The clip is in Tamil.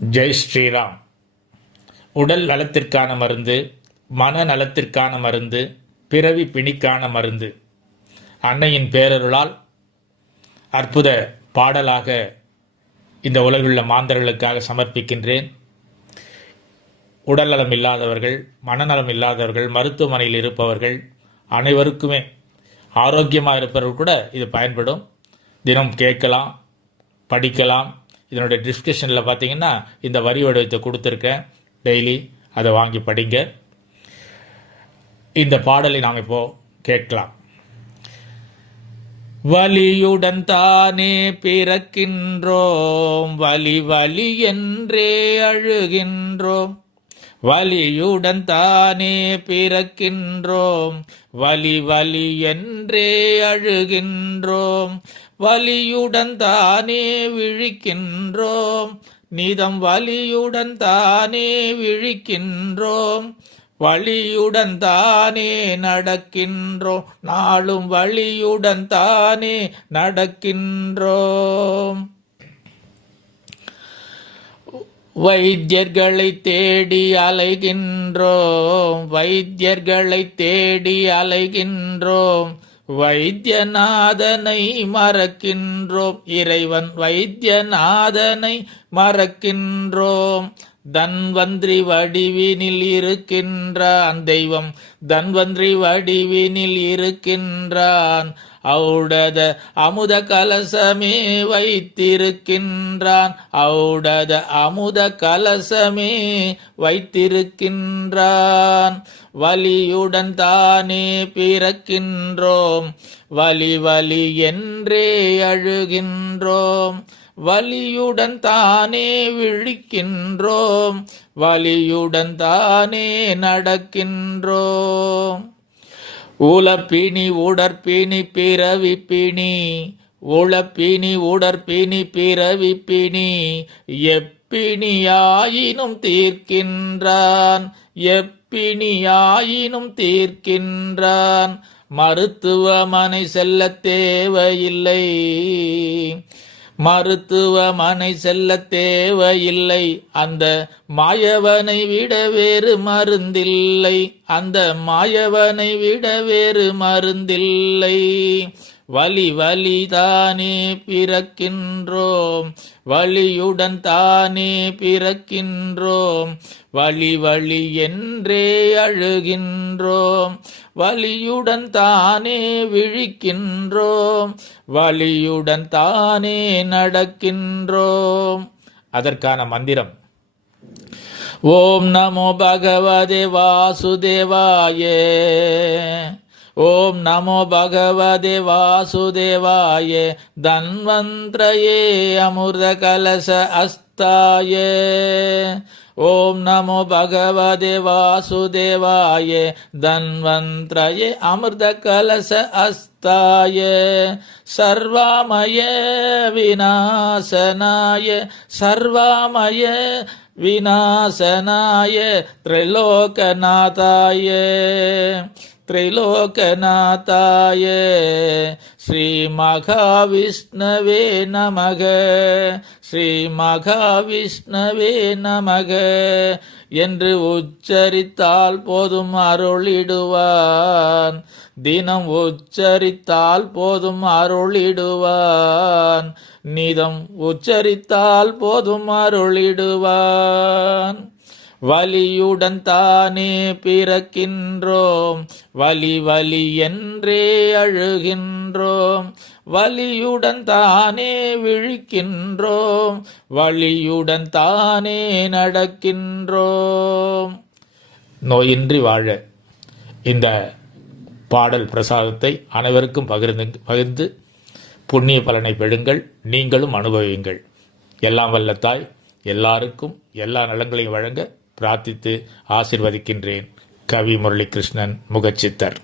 ஜெய் ஸ்ரீராம். உடல் நலத்திற்கான மருந்து மன நலத்திற்கான மருந்து பிறவி பிணிக்கான மருந்து. அன்னையின் பேரருளால் அற்புத பாடலாக இந்த உலகிலுள்ள மாந்தர்களுக்காக சமர்ப்பிக்கின்றேன். உடல்நலம் இல்லாதவர்கள் மனநலம் இல்லாதவர்கள் மருத்துவமனையில் இருப்பவர்கள் அனைவருக்குமே ஆரோக்கியமாக இருப்பவர்கள் கூட இது பயன்படும். தினம் கேட்கலாம் படிக்கலாம் இதனுடைய டிஸ்கிரிப்ஷனில் பார்த்தீங்கன்னா இந்த வரி வடிவத்தை கொடுத்துருக்கேன் டெய்லி அதை வாங்கி படிங்க. இந்த பாடலை நாம் இப்போ கேட்கலாம். வலியுடன் தானே பிறக்கின்றோம் வலி வலி என்றே அழுகின்றோம். வலியுடன் தானே பிறக்கின்றோம் வலி வலி என்றே அழுகின்றோம். வலியுடன் தானே விழிக்கின்றோம். நிதம் வலியுடன் தானே விழிக்கின்றோம். வழியுடன் தானே நடக்கின்றோம். நாளும் வழியுடன் தானே நடக்கின்றோம். வைத்தியர்களை தேடி அலைகின்றோம். வைத்தியர்களை தேடி அலைகின்றோம். வைத்தியநாதனை மறக்கின்றோம். இறைவன் வைத்தியநாதனை மறக்கின்றோம். தன்வந்திரி வடிவினில் இருக்கின்றான் தெய்வம். தன்வந்திரி வடிவினில் இருக்கின்றான். ஔடத அமுத கலசமே வைத்திருக்கின்றான். ஔடத அமுத கலசமே வைத்திருக்கின்றான். வலியுடன் தானே பிறக்கின்றோம். வலி வலி என்றே அழுகின்றோம். வலியுடன் தானே விழிக்கின்றோம். வலியுடன் தானே நடக்கின்றோம். உலப்பினி உடற்பிணி பிறவி பிணி. உளப்பினி உடற்பிணி பிறவி பிணி. எப்பிணியாயினும் தீர்க்கின்றான். எப்பிணியாயினும் தீர்க்கின்றான். மருத்துவமனை செல்ல தேவையில்லை. மருத்துவமனை செல்ல தேவையில்லை. அந்த மாயவனை விட வேறு மருந்தில்லை. அந்த மாயவனை விட வேறு மருந்தில்லை. வலி வலி தானே பிறக்கின்றோம். வலியுடன் தானே பிறக்கின்றோம். வழி வழி என்றே அழுகின்றோம். வலியுடன் தானே விழிக்கின்றோம். வலியுடன் தானே நடக்கின்றோம். அதற்கான மந்திரம். ஓம் நமோ பகவதே வாசுதேவாயே. ஓம் நமோ பகவதே வாசுதேவாய தன்வந்திரயே அமிர்த கலச அஸ்தாய. ஓம் நமோ பகவதே வாசுதேவாய தன்வந்திரயே அமிர்த கலச அஸ்தாய சர்வாமய விநாசனாய திரைலோகநாதாய திரைலோகநாதாய ஸ்ரீ மகாவிஷ்ணவே நமக ஸ்ரீ மகாவிஷ்ணவே நமக. என்று உச்சரித்தால் போதும் அருளிடுவான். தினம் உச்சரித்தால் போதும் அருளிடுவான். நிதம் உச்சரித்தால் போதும் அருளிடுவான். வலியுடன் தானே பிறக்கின்றோம். வலி வலி என்றே அழுகின்றோம். வலியுடன் தானே விழிக்கின்றோம். வழியுடன் தானே நடக்கின்றோம். நோயின்றி வாழ. இந்த பாடல் பிரசாதத்தை அனைவருக்கும் பகிர்ந்து பகிர்ந்து புண்ணிய பலனை பெறுங்கள் நீங்களும் அனுபவியுங்கள். எல்லாம் வல்ல தாய் எல்லாருக்கும் எல்லா நலங்களையும் வழங்க பிரார்த்தித்து ஆசிர்வதிக்கின்றேன். கவி முரளிகிருஷ்ணன் முகச்சித்தர்.